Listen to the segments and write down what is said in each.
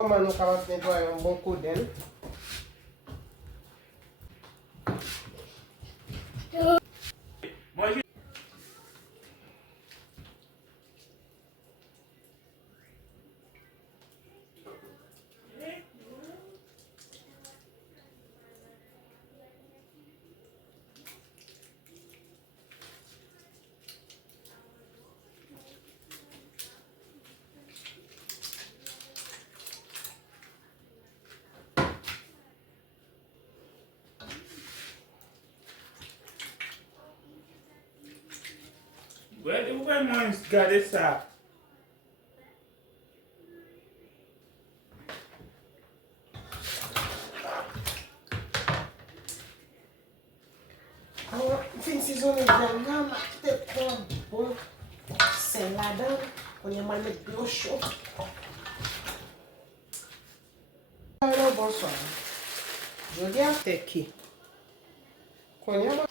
Comment nous capables de nettoyer un bon coup d'aile. Pourquoi moi garder ça? Alors, fin saison de viande, ma tête bon, c'est là-dedans. On y a mal mettre de l'eau chaude. Alors, bonsoir. Je dis à Teki. Qu'on y a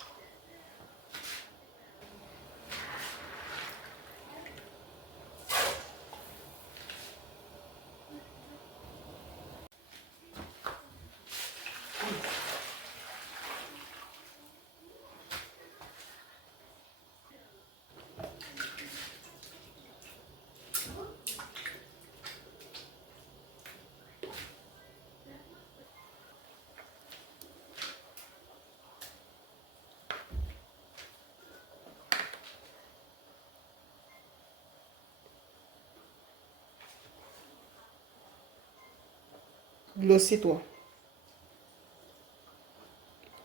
de l'eau citron.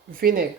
Vinaigre.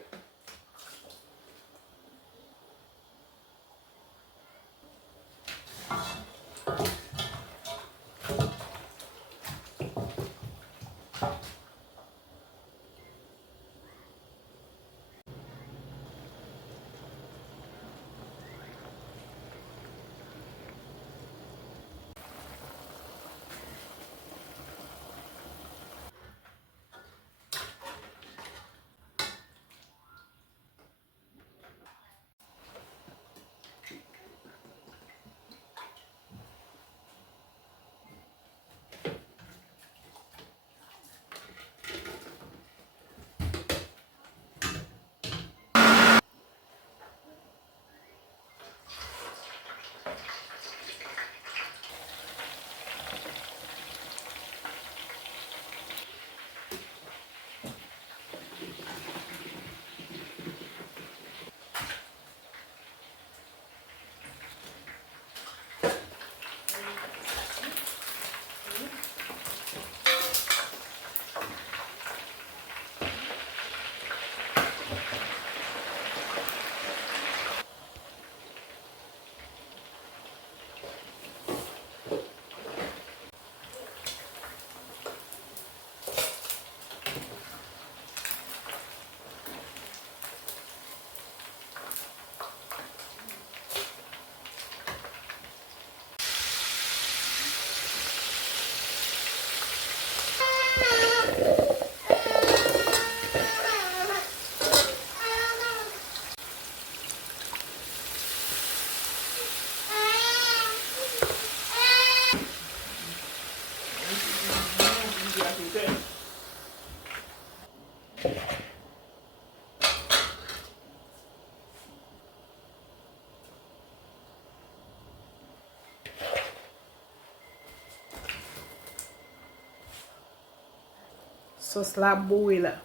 Sauce la bouille là.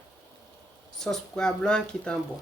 Sauce poivre blanc qui est en bon.